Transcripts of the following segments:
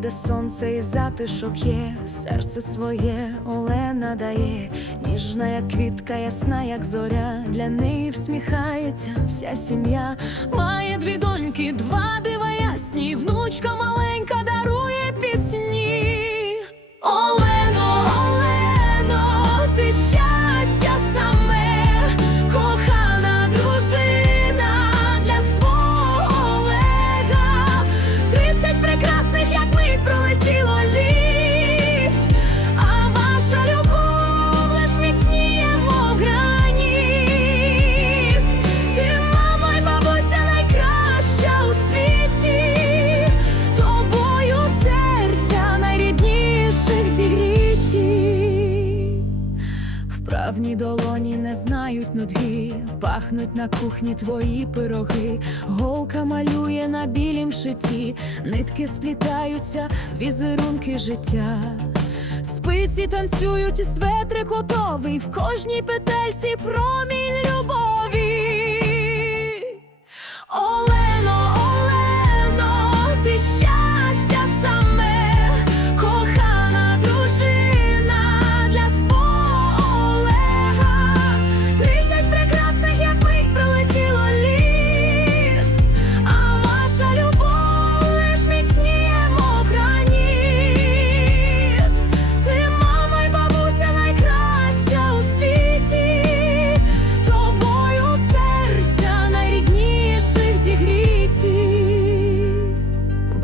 де сонце і затишок є, серце своє Олена дає, ніжна, як квітка, ясна, як зоря. Для неї всміхається вся сім'я. Має дві доньки, два дива ясні, внучка маленька Вправні долоні не знають нудьги, пахнуть на кухні твої пироги, голка малює на білім шиті, нитки сплітаються, візерунки життя. Спиці танцюють і готовий, в кожній петельці промінь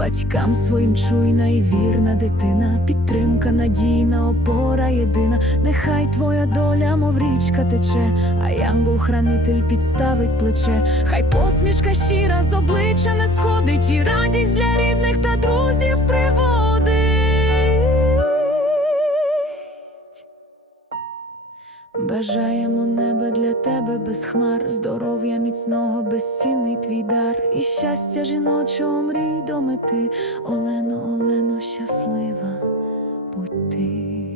Батькам своїм чуйна і вірна дитина, підтримка, надійна, опора єдина. Нехай твоя доля, мов річка тече, а янгол-хранитель підставить плече. Хай посмішка щира з обличчя не сходить, і радість для рідних та Бажаємо неба для тебе без хмар, здоров'я міцного, безцінний твій дар, і щастя жіночого мрій до мети. Олено, Олено, щаслива будь ти.